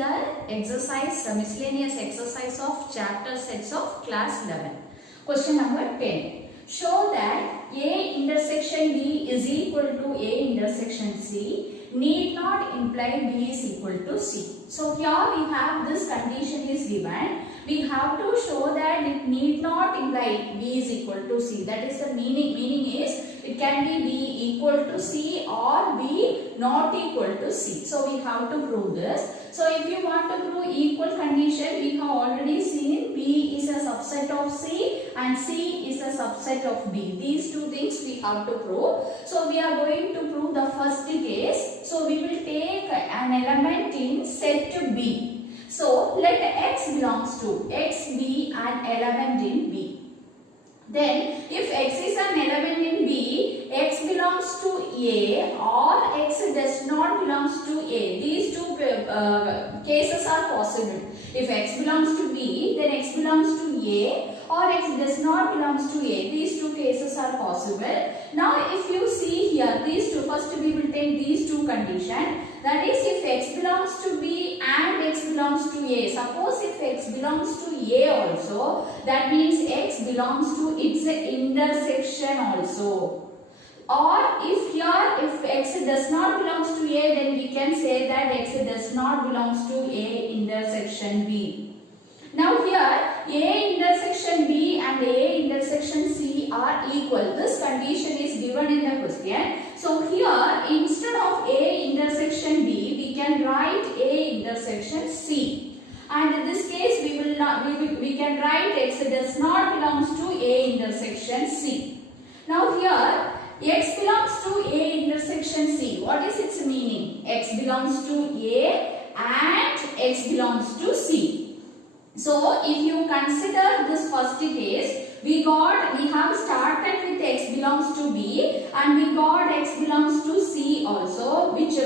the exercise, miscellaneous exercise of chapter sets of class 11. Question number 10. Show that A intersection B is equal to A intersection C need not imply B is equal to C. So here we have this condition is given. We have to show that it need not imply B is equal to C. That is the meaning. Meaning is it can be B equal to C or B not equal to C. So we have to prove this. So if you want to prove equal condition, we have already seen B is a subset of C and C is a subset of B. These two things we have to prove. So we are going to prove the first case. So we will take an element in set B. So let X belongs to X be an element in B. Then if X is an element in B, X belongs to A or X does not belongs to A. These two cases are possible. If X belongs to B, then X belongs to A or X does not belongs to A. These two cases are possible. Now if you see here, these two, first we will take these two conditions. That is, if X belongs to B and X belongs to A. Suppose if X belongs to A also, that means X belongs to its intersection also. Or if here, if X does not belongs to A, then we can say that X does not belongs to A intersection B. Now here, A intersection B and A intersection C are equal. This condition is given in the question. So here, instead of A intersection B, we can write A intersection C. And in this case, we can write X does not belongs to A intersection C. Now here, X belongs to A intersection C. What is its meaning? X belongs to A and X belongs to C. So if you consider this first case, we have started with X belongs to B and we got X belongs to C also, which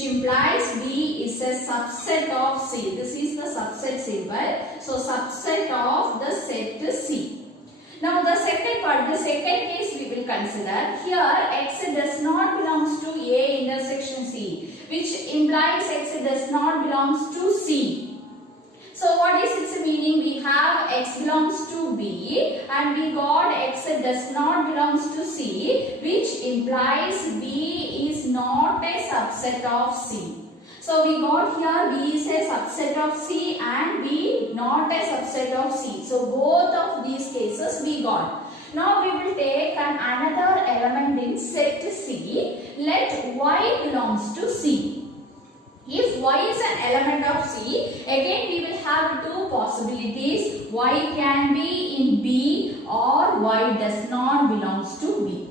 implies B is a subset of C. This is the subset symbol. So subset of the set C. Now the second part, the second case we will consider. Here X does not belongs to A intersection C, which implies X does not belongs to C. So what is its meaning? We have X belongs to B and we got X does not belongs to C, which implies B is not a subset of C. So we got here B is a subset of C and B not a subset of C. So both of these cases we got. Now we will take another element in set C. Let Y belongs to C. If Y is an element of C, again we will have two possibilities. Y can be in B or Y does not belongs to B.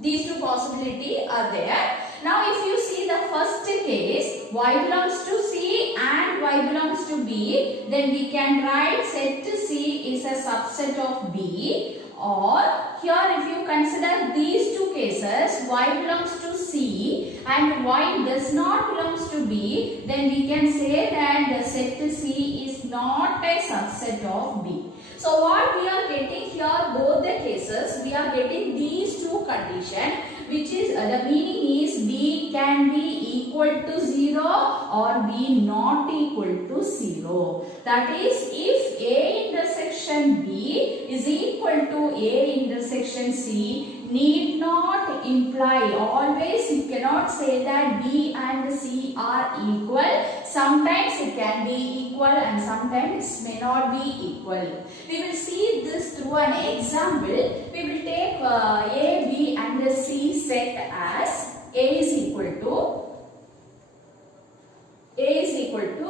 These two possibilities are there. Now if you see the first case, Y belongs to C and Y belongs to B, then we can write set C is a subset of B. Or here if you consider these two cases, Y belongs to C and Y does not belongs to B, then we can say that the set C is not a subset of B. So what we are getting here, both the cases, we are getting these two conditions, which is the meaning is B can be equal to 0 or B not equal to 0. That is, if A intersection B is equal to A intersection C, need not imply, always you cannot say that B and C are equal. Sometimes it can be equal and sometimes it may not be equal. We will see this through an example. We will take A, B and C set as A is equal to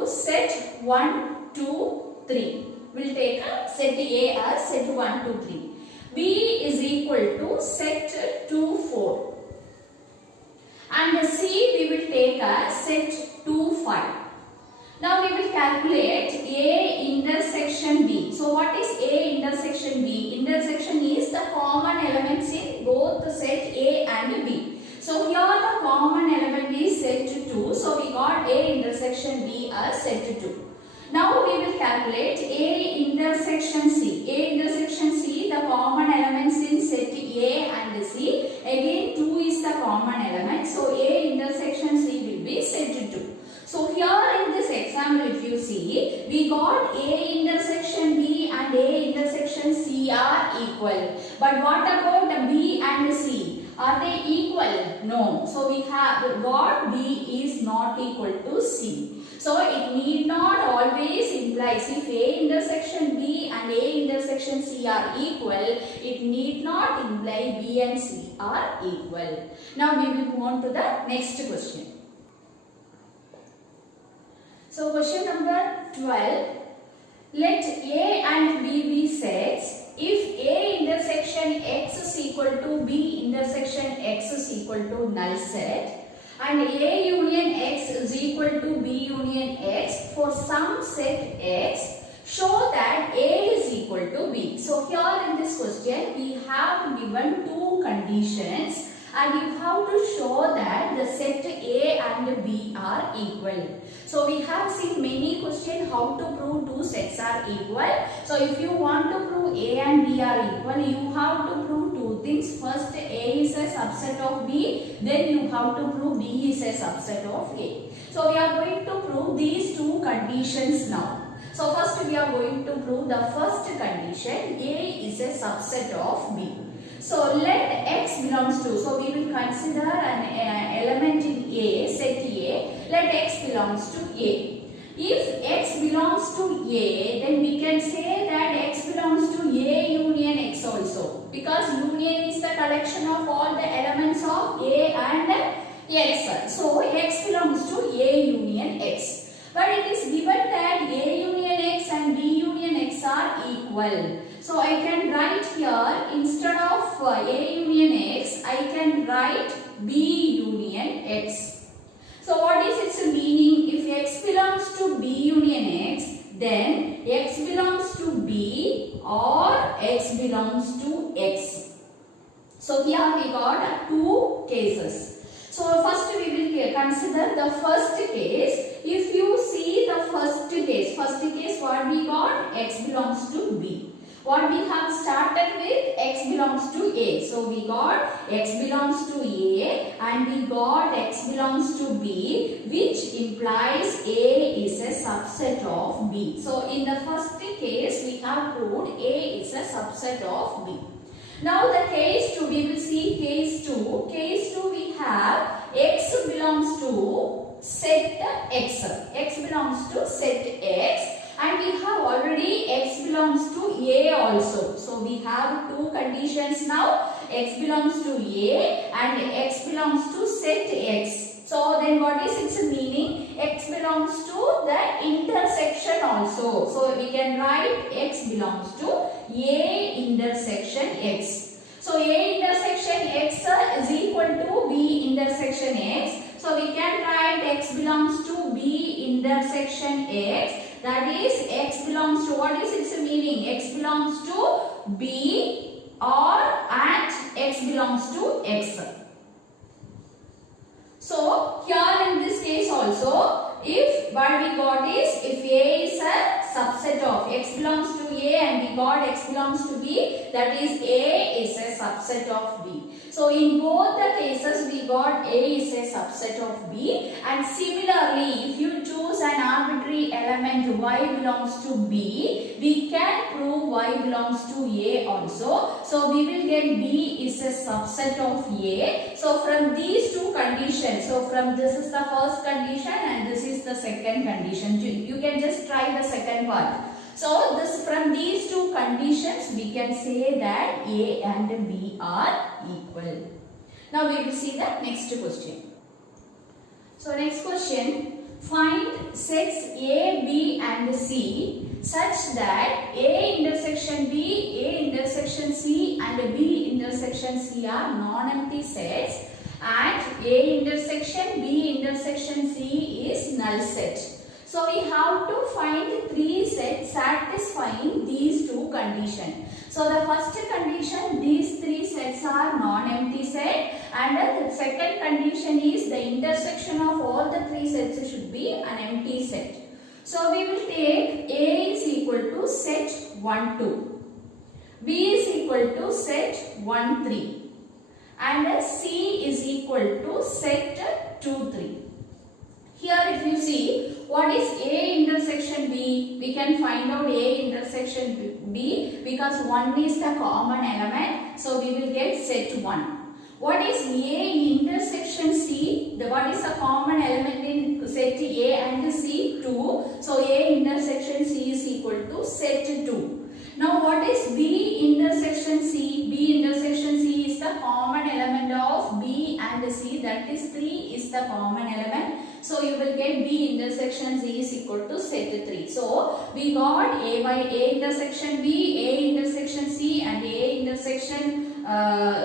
set 1, 2, 3. We will take set A as set 1, 2, 3. B is equal to set 2, 4. And C we will take as set 2, 5. Now we will calculate A intersection B. So what is A intersection B? Intersection is the common elements in both the set A and B. So here the common element is set 2. So we got A intersection B as set 2. Now we will calculate A intersection C. A intersection C, the common elements in set A and C. Again 2 is the common element. So A intersection C will be set 2. So here in this equal. But what about B and C? Are they equal? No. So we have got B is not equal to C. So it need not always implies if A intersection B and A intersection C are equal, it need not imply B and C are equal. Now we will move on to the next question. So question number 12. Let A and B be sets if A intersection X is equal to B intersection X is equal to null set and A union X is equal to B union X for some set X, show that A is equal to B. So here in this question we have given two conditions and you have to show that the set A and B are equal. So we have seen many questions how to prove two sets are equal. So if you want to prove A and B are equal, you have to prove two things. First, A is a subset of B, then you have to prove B is a subset of A. So we are going to prove these two conditions now. So first we are going to prove the first condition, A is a subset of B. So let X belongs to, so we will consider an element in A, set A, let X belongs to A. If X belongs to A, then we can say that X belongs to A union X also, because union is the collection of all the elements of A and X. So X belongs to A union X. But it is given that A union X and B union X are equal. So I can write here, instead of A union X, I can write B union X. So what is its meaning? If X belongs to B union X, then X belongs to B or X belongs to X. So here we got two cases. So first we will consider the first case. If you see the first case what we got? X belongs to B. What we have started with, X belongs to A. So we got X belongs to A and we got X belongs to B, which implies A is a subset of B. So in the first case we have proved A is a subset of B. Now the case 2, we will see case 2. Case 2 we have X belongs to set X. X belongs to set X. And we have already X belongs to A also. So we have two conditions now. X belongs to A and X belongs to set X. So then what is its meaning? X belongs to the intersection also. So we can write X belongs to A intersection X. So A intersection X is equal to B intersection X. So we can write X belongs to B intersection X. That is, X belongs to, what is its meaning? X belongs to B or and X belongs to X. So here in this case also, if what we got is, if A is a subset of, X belongs to A and we got X belongs to B, that is A is a subset of B. So in both the cases we got A is a subset of B, and similarly if you choose an arbitrary element Y belongs to B, we can prove Y belongs to A also. So we will get B is a subset of A. So from these two conditions, so from this is the first condition and this is the second condition. You can just try the second part. So this, from these two conditions we can say that A and B are equal. Now we will see the next question. So next question, find sets A, B and C such that A intersection B, A intersection C and B intersection C are non-empty sets and A intersection B intersection C is null set. So we have to find three sets satisfying these two conditions. So the first condition, these three sets are non-empty set, and the second condition is the intersection of all the three sets should be an empty set. So we will take A is equal to set 1, 2, B is equal to set 1, 3 and C is equal to set 2, 3. Here if you see, What is A intersection B? We can find out A intersection B because 1 is the common element. So we will get set 1. What is A intersection C? What is the common element in set A and C? 2. So A intersection C is equal to set 2. Now what is B intersection C? B intersection C is the common element of B and C, that is 3 is the common element. So you will get B intersection C is equal to set 3. So we got A by A intersection B, A intersection C and A intersection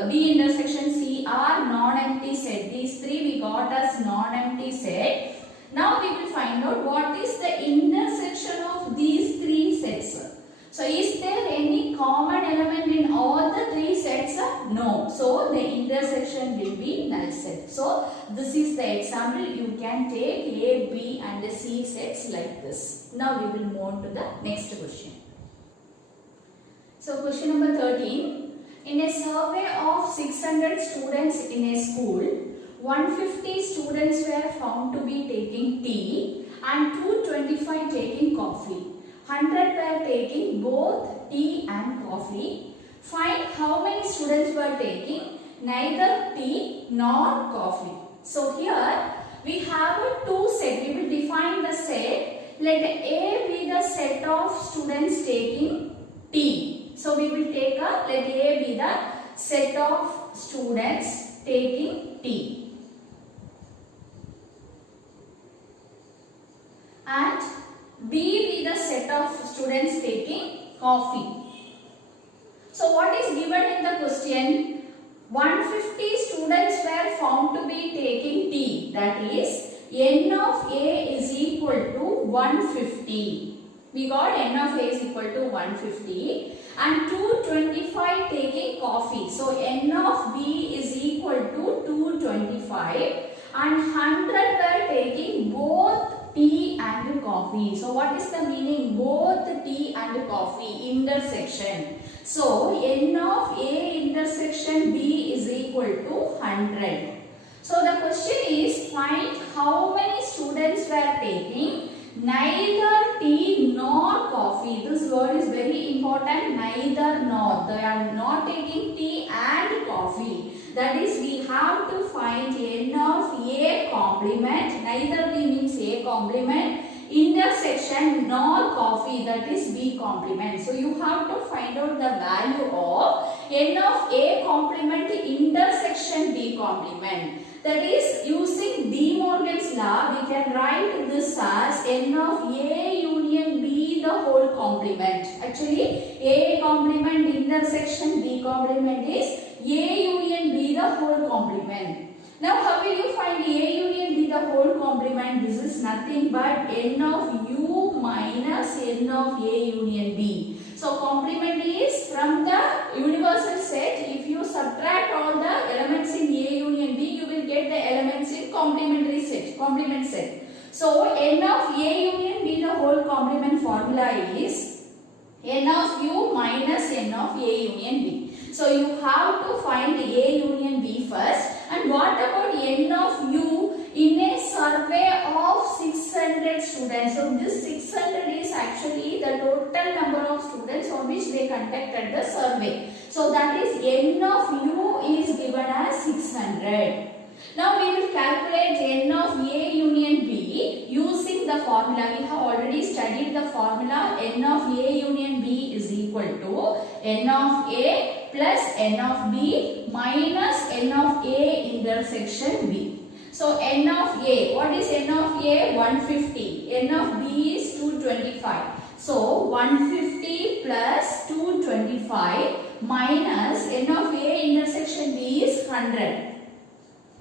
B intersection C are non-empty set. These 3 we got as non-empty set. Now we will find out what is the intersection of these 3 sets. So is there any common element in all the 3 sets? No. So the intersection will be null set. So this is the example. You can take A, B and C sets like this. Now we will move on to the next question. So question number 13. In a survey of 600 students in a school, 150 students were found to be taking tea and 225 taking coffee. 100 were taking both tea and coffee. Find how many students were taking neither tea nor coffee. So here we have a 2 set. We will define the set. Let A be the set of students taking tea. So we will take let A be the set of students taking tea. And B be the set of students taking coffee. So what is given in the question? 150 students were found to be taking tea. That is, N of A is equal to 150. We got N of A is equal to 150 and 225 taking coffee. So N of B is equal to 225 and 100 were taking both tea and coffee. So what is the meaning? Both tea and coffee intersection. So N of A intersection B is equal to 100. So the question is, find how many students were taking neither tea nor coffee. This word is very important. Neither nor. They are not taking tea and coffee. That is, we have to find N of A complement. Neither B means A complement. Intersection nor coffee, that is B complement. So you have to find out the value of N of A complement intersection B complement. That is, using De Morgan's law, we can write this as N of A union B the whole complement. Actually, A complement intersection B complement is A union B the whole complement. Now, how will you find A union B the whole complement? This is nothing but N of U minus N of A union B. So, complement is from the universal set. If you subtract all the elements in A union B, you will get the elements in complementary set, complement set. So, N of A union B the whole complement formula is N of U minus N of A union B. So, you have to find A union B first. And what about N of U in a survey of 600 students? So, this 600 is actually the total number of students on which they conducted the survey. So, that is N of U is given as 600. Now, we will calculate N of A union B using the formula. We have already studied the formula. N of A union B is equal to N of A plus N of B minus N of A intersection B. So, N of A, what is N of A? 150. N of B is 225. So, 150 plus 225 minus N of A intersection B is 100.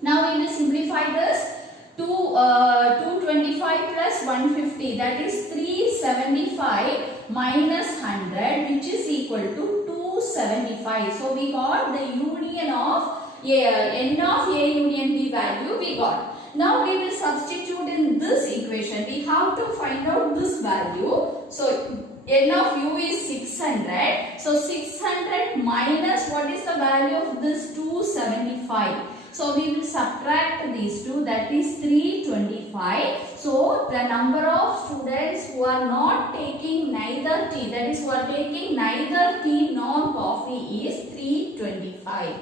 Now, we will simplify this. 225 plus 150, that is 375 minus 100, which is equal to 275. So, we got the union of N of A union B value we got. Now, we will substitute in this equation. We have to find out this value. So, N of U is 600. So, 600 minus what is the value of this 275. So we will subtract these two, that is 325. So the number of students who are not taking neither tea, that is who are taking neither tea nor coffee, is 325.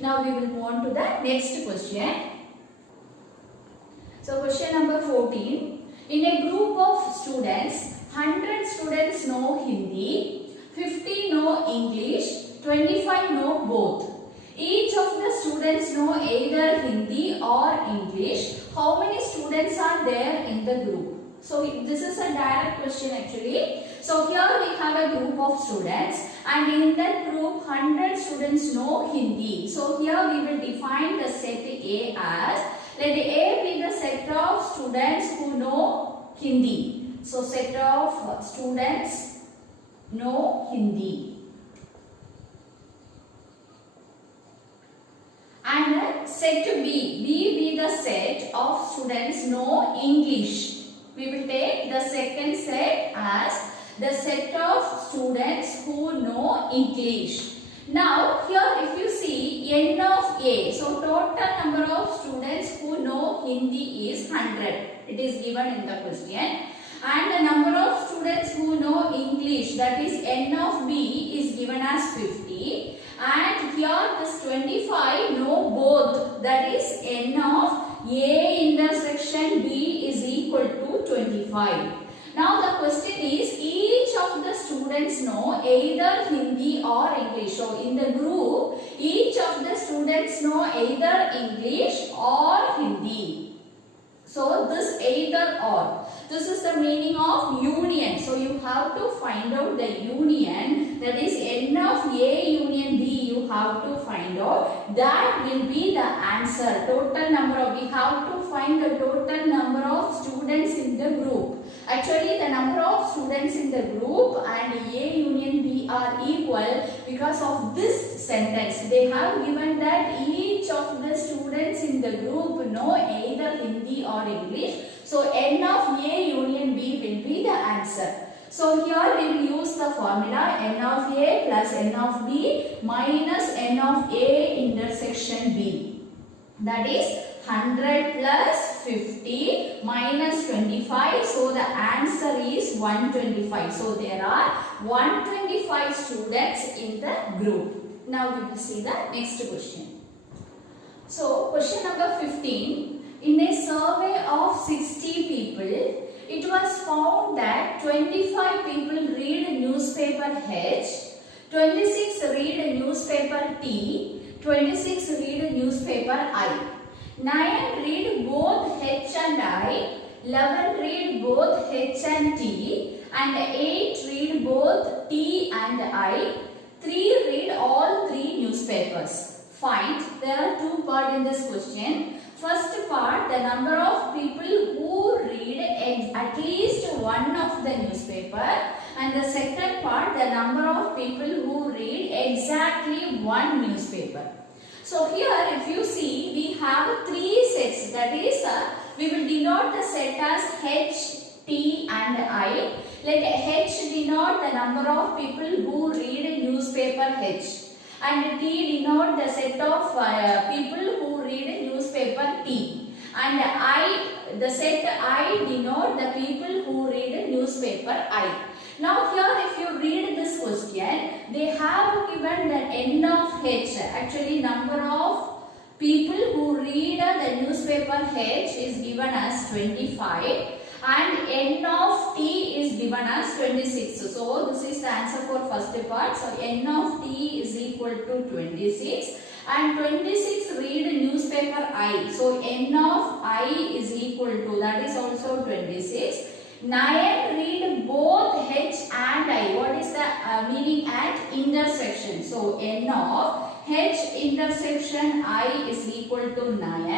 Now we will move on to the next question. So question number 14. In a group of students, 100 students know Hindi, 50 know English, 25 know both. Each of the students know either Hindi or English. How many students are there in the group? So this is a direct question actually. So here we have a group of students, and in that group 100 students know Hindi. So here we will define the set A as, let A be the set of students who know Hindi. So set of students know Hindi. And set B be the set of students know English. We will take the second set as the set of students who know English. Now here if you see N of A, so total number of students who know Hindi is 100. It is given in the question. And the number of students who know English, that is N of B, is given as 50. And here this 25 know both, that is N of A intersection B is equal to 25. Now the question is, each of the students know either Hindi or English. So in the group, each of the students know either English or Hindi. So this either or, this is the meaning of union. So you have to find out the union, that is N of A union B, you have to find out. That will be the answer. Total number of, we have to find the total number of students in the group. Actually the number of students in the group and A union B are equal because of this sentence. They have given that each of the students in the group know either Hindi or English. So N of A union B will be the answer. So here we will use the formula N of A plus N of B minus N of A intersection B. That is 100 plus 50 minus 25. So the answer is 125. So there are 125 students in the group. Now we will see the next question. So question number 15. In a survey of 60 people, it was found that 25 people read newspaper H, 26 read newspaper T, 26 read newspaper I. 9 read both H and I, 11 read both H and T, and 8 read both T and I, 3 read all 3 newspapers. Find, there are two parts in this question. First part, the number of people who read at least one of the newspaper, and the second part, the number of people who read exactly one newspaper. So here if you see, we have 3 sets, that is we will denote the set as H, T and I. Let H denote the number of people who read newspaper H, and T denote the set of people who read newspaper T, and I, the set I denote the people who read newspaper I. Now here if you read this question, they have given the N of H, actually number of people who read the newspaper H is given as 25, and N of T is given as 26. So this is the answer for first part. So N of T is equal to 26, and 26 read newspaper I. So N of I is equal to, that is also 26. 9 read both H and I. What is the meaning at intersection? So N of H intersection I is equal to 9,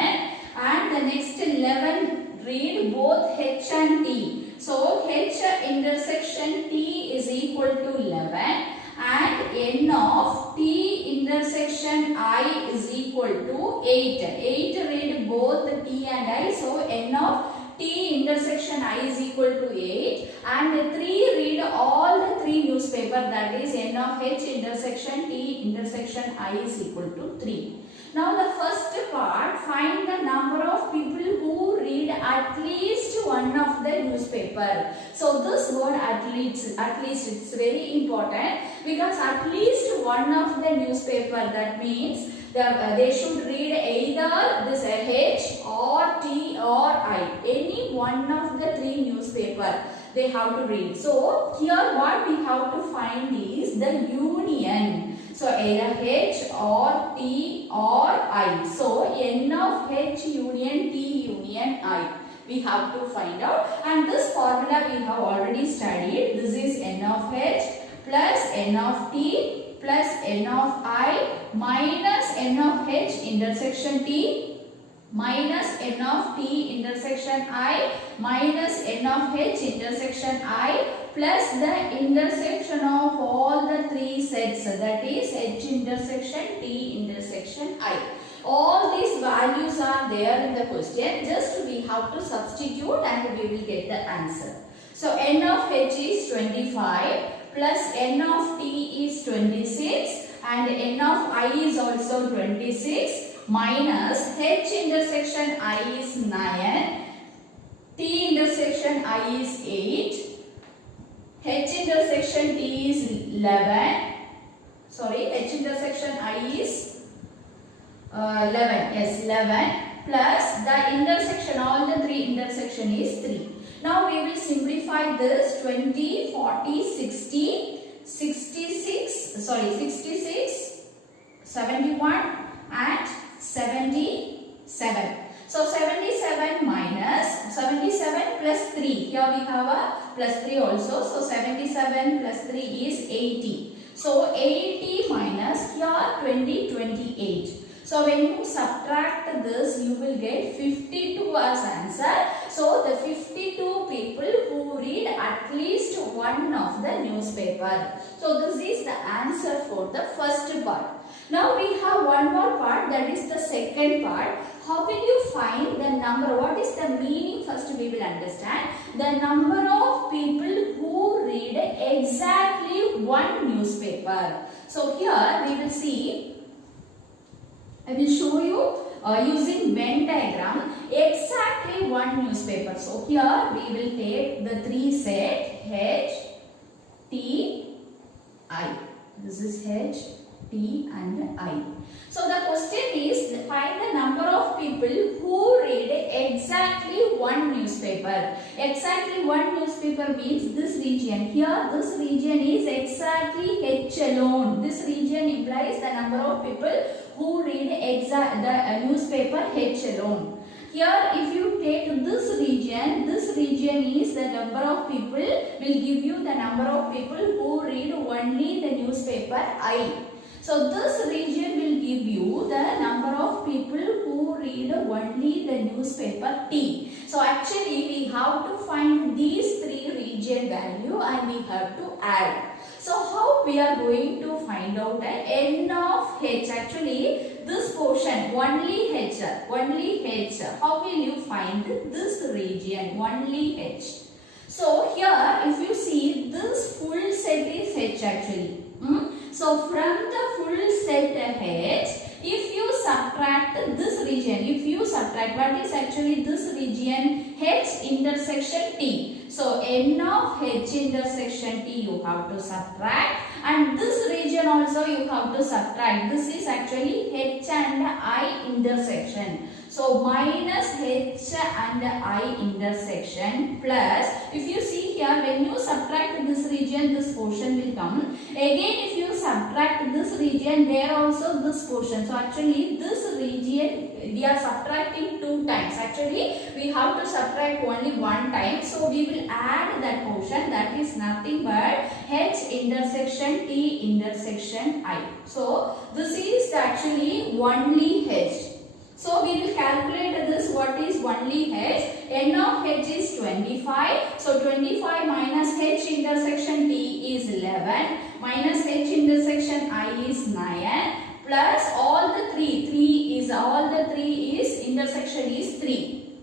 and the next 11 read both H and T. So H intersection T is equal to 11, and N of T intersection I is equal to 8. 8 read both T and I. So N of T intersection I is equal to 8, and 3 read all the 3 newspaper, that is N of H intersection T intersection I is equal to 3. Now the first part, find the number of people who read at least one of the newspaper. So this word at least it's very important, because at least one of the newspaper, that means they should read either this H or T or I. Any one of the three newspaper they have to read. So here what we have to find is the union. So either H or T or I. So N of H union T union I. We have to find out, and this formula we have already studied. This is N of H plus N of T plus N of I minus N of H intersection T minus N of T intersection I minus N of H intersection I plus the intersection of all the three sets, that is H intersection T intersection I. All these values are there in the question, just we have to substitute and we will get the answer. So N of H is 25 plus N of T is 26 and N of I is also 26 minus H intersection I is 9, T intersection I is 8, H intersection T is 11, sorry, H intersection I is 11, yes 11 plus the intersection, all the three intersection is 3. Now we will simplify this. 20, 40, 60, 66, 71 and 77. So 77 minus 77 plus 3. Here we have a plus 3 also. So 77 plus 3 is 80. So 80 minus here 20, 28. So when you subtract this, you will get 52 as answer. So the 52 people who read at least one of the newspaper. So this is the answer for the first part. Now we have one more part, that is the second part. How will you find the number? What is the meaning? First we will understand. The number of people who read exactly one newspaper. So here we will see, I will show you using Venn diagram exactly one newspaper. So here we will take the three set H, T, I. This is H, T and I. So the question is, find the number of people who read exactly one newspaper. Exactly one newspaper means this region. Here this region is exactly H alone. This region implies the number of people who read the newspaper H alone. Here if you take this region is the number of people, will give you the number of people who read only the newspaper I. So this region will give you the number of people who read only the newspaper T. So actually we have to find these three region value and we have to add. So how we are going to find out the N of H? Actually this portion only H. How will you find this region only H? So here if you see, this full set is H actually. So from the full set H, if you subtract this region, what is actually this region? H intersection T. So N of H intersection T you have to subtract, and this region also you have to subtract. This is actually H and I intersection. So minus H and I intersection plus, if you see here, when you subtract this region, this portion will come. Again if you subtract this region, there also this portion. So actually this region we are subtracting two times. Actually we have to subtract only one time. So we will add that portion, that is nothing but H intersection T intersection I. So this is actually only H. So we will calculate this, what is only H. N of H is 25. So 25 minus H intersection T is 11 minus H intersection I is 9 plus all the three intersection is 3.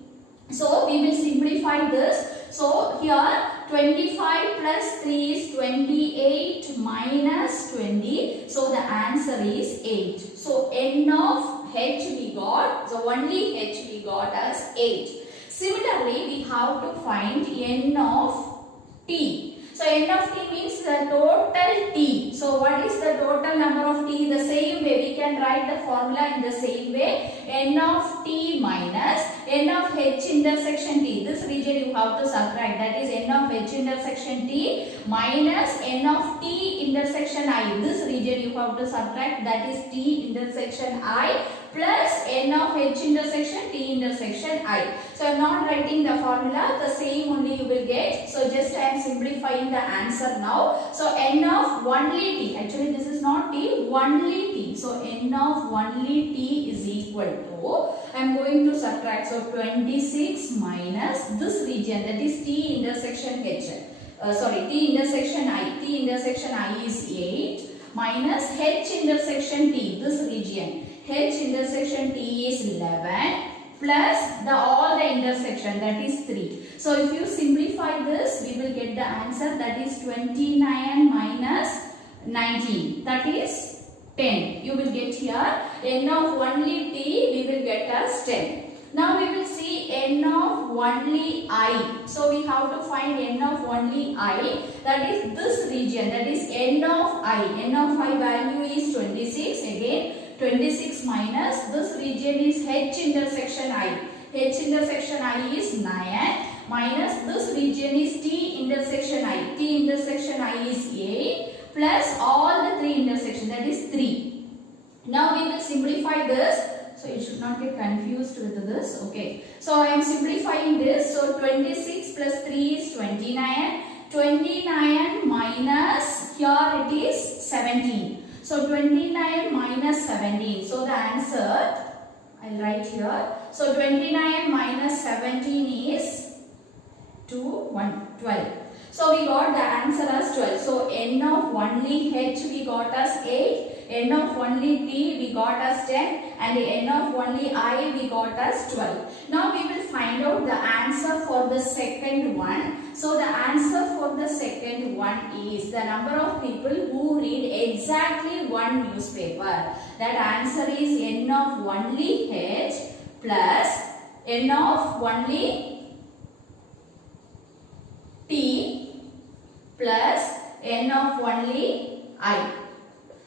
So we will simplify this. So here 25 plus 3 is 28 minus 20. So the answer is 8. So n of h we got, so only h we got as 8. Similarly, we have to find n of t. So n of t means the total t. So what is the total number of t? The same way we can write the formula in the same way. N of t minus n of h intersection t. This region you have to subtract. That is n of h intersection t minus n of t intersection I. This region you have to subtract. That is t intersection I plus n of h intersection t intersection I. So I am not writing the formula. The same only you will get. So just I am simplifying the answer now. So n of only t. Actually this is not t. Only t. So n of only t is equal to, I am going to subtract. So 26 minus this region, that is t intersection h. T intersection I. T intersection I is 8 minus h intersection t. This region. H intersection t is 11 plus all the intersection, that is 3. So if you simplify this, we will get the answer, that is 29 minus 19, that is 10. You will get here n of only t we will get as 10. Now we will see n of only I. So we have to find n of only I, that is this region, that is n of I. N of I value is 26. Again 26 minus this region is h intersection I. H intersection I is 9 minus this region is t intersection I. T intersection I is 8 plus all the 3 intersection, that is 3. Now we will simplify this. So you should not get confused with this. Okay. So I am simplifying this. So 26 plus 3 is 29. 29 minus here it is 17. So 29 minus 17. So the answer I will write here. So 29 minus 17 is 12. So we got the answer as 12. So n of only h we got as 8. N of only t we got as 10. And n of only I we got as 12. Now we will find out the answer for the second one. So the answer for the second one is the number of people who read exactly one newspaper. That answer is n of only h plus n of only t plus n of only I.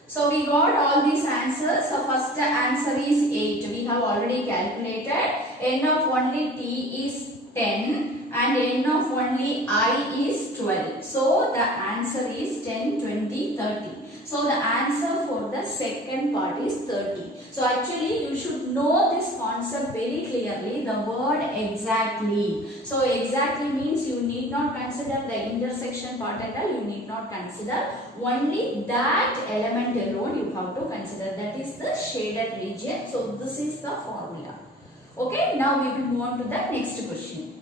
So we got all these answers. So first answer is 8. We have already calculated. N of only t is 10 and n of only I is 12. So the answer is 10, 20, 30. So the answer for the second part is 30. So actually you should know this concept very clearly, the word exactly. So exactly means you need not consider the intersection part at all, you need not consider, only that element alone you have to consider, that is the shaded region. So this is the formula. Okay, now we will move on to the next question.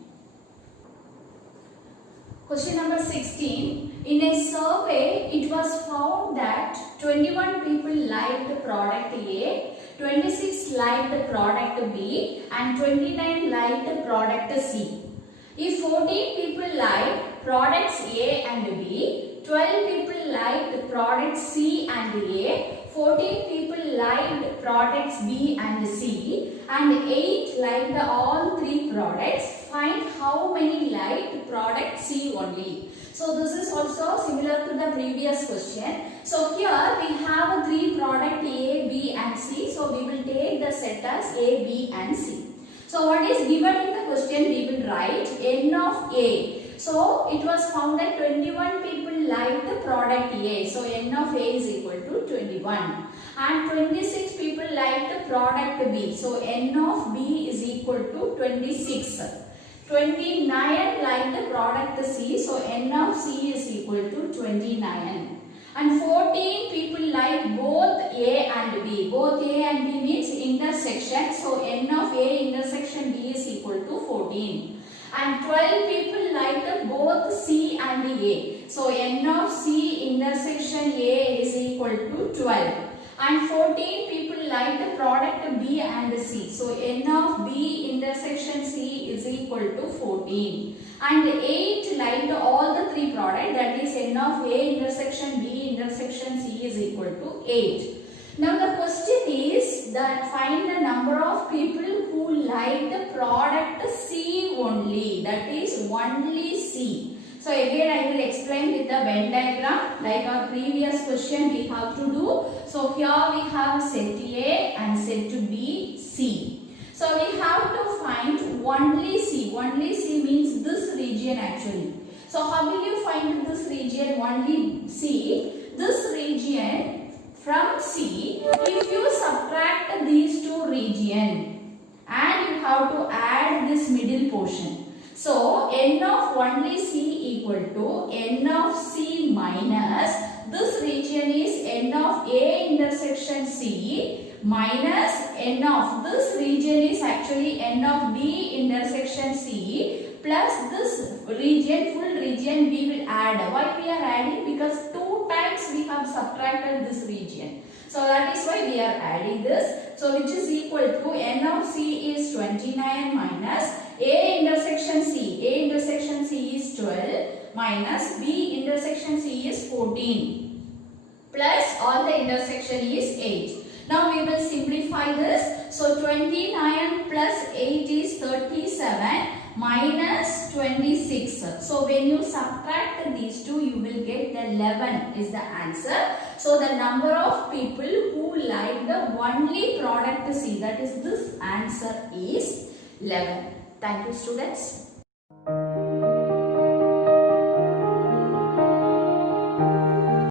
Question number 16. In a survey, it was found that 21 people liked product A, 26 liked product B and 29 liked product C. If 14 people liked products A and B, 12 people liked products C and A, 14 people liked products B and C and 8 liked all 3 products, find how many liked product C only. So this is also similar to the previous question. So here we have 3 product A, B and C. So we will take the set as A, B and C. So what is given in the question, we will write n of A. So it was found that 21 people liked the product A. So n of A is equal to 21. And 26 people liked the product B. So n of B is equal to 26. 29 liked the product C. So n of C is equal to 29. And 14 people like both A and B. Both A and B means intersection. So n of A intersection B is equal to 14. And 12 people like both C and A. So n of C intersection A is equal to 12. and 14 people like the product B and C. So n of B intersection C is equal to 14. And 8 liked all the three products, that is n of A intersection B intersection C is equal to 8. Now the question is that find the number of people who like the product C only, that is only C. So again I will explain with the Venn diagram like our previous question we have to do. So here we have set A and set B C. So we have to find only C. Only C means this region actually. So how will you find this region only C? This region from C, if you subtract these two regions and you have to add this middle portion. So n of only C equal to n of C minus this region is n of A intersection C minus n of this region is actually n of B intersection C plus this region, full region we will add. Why we are adding? Because 2 times we have subtracted this region. So that is why we are adding this. So which is equal to n of C is 29 minus A intersection C. A intersection C is 12 minus B intersection C is 14 plus all the intersection is 8. Now we will simplify this. So 29 plus 8 is 37 minus 26. So when you subtract these two, you will get the 11 is the answer. So the number of people who like the only product C, that is this answer is 11. Thank you students.